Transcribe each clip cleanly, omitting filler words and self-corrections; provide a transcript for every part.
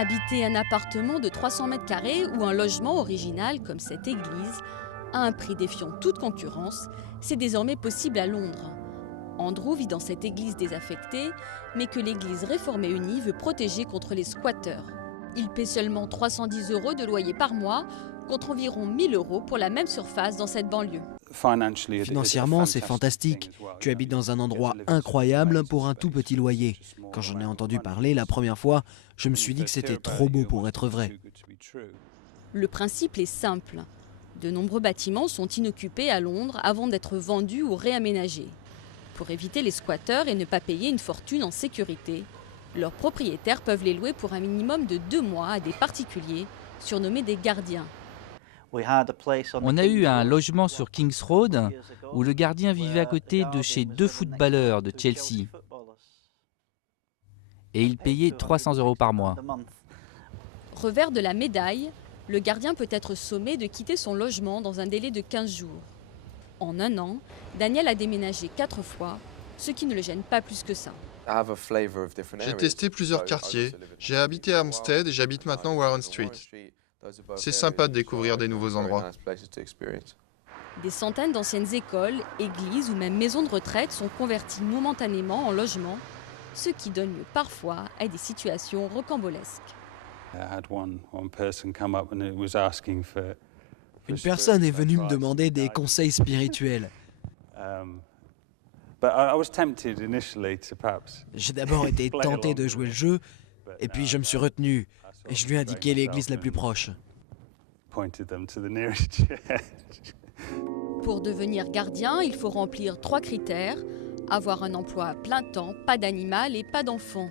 Habiter un appartement de 300 mètres carrés ou un logement original comme cette église, à un prix défiant toute concurrence, c'est désormais possible à Londres. Andrew vit dans cette église désaffectée, mais que l'église réformée unie veut protéger contre les squatteurs. Il paie seulement 310 € de loyer par mois, contre environ 1000 € pour la même surface dans cette banlieue. Financièrement, c'est fantastique. Tu habites dans un endroit incroyable pour un tout petit loyer. Quand j'en ai entendu parler la première fois, je me suis dit que c'était trop beau pour être vrai. Le principe est simple. De nombreux bâtiments sont inoccupés à Londres avant d'être vendus ou réaménagés. Pour éviter les squatteurs et ne pas payer une fortune en sécurité, leurs propriétaires peuvent les louer pour un minimum de 2 mois à des particuliers, surnommés des gardiens. On a eu un logement sur King's Road où le gardien vivait à côté de chez 2 footballeurs de Chelsea. Et il payait 300 € par mois. Revers de la médaille, le gardien peut être sommé de quitter son logement dans un délai de 15 jours. En un an, Daniel a déménagé 4 fois, ce qui ne le gêne pas plus que ça. J'ai testé plusieurs quartiers. J'ai habité à Hampstead et j'habite maintenant Warren Street. C'est sympa de découvrir des nouveaux endroits. Des centaines d'anciennes écoles, églises ou même maisons de retraite sont converties momentanément en logements, ce qui donne lieu parfois à des situations rocambolesques. Une personne est venue me demander des conseils spirituels. J'ai d'abord été tenté de jouer le jeu, et puis je me suis retenu, et je lui ai indiqué l'église la plus proche. Pour devenir gardien, il faut remplir 3 critères, avoir un emploi à plein temps, pas d'animal et pas d'enfant.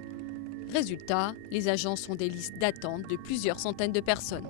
Résultat, les agences ont des listes d'attente de plusieurs centaines de personnes.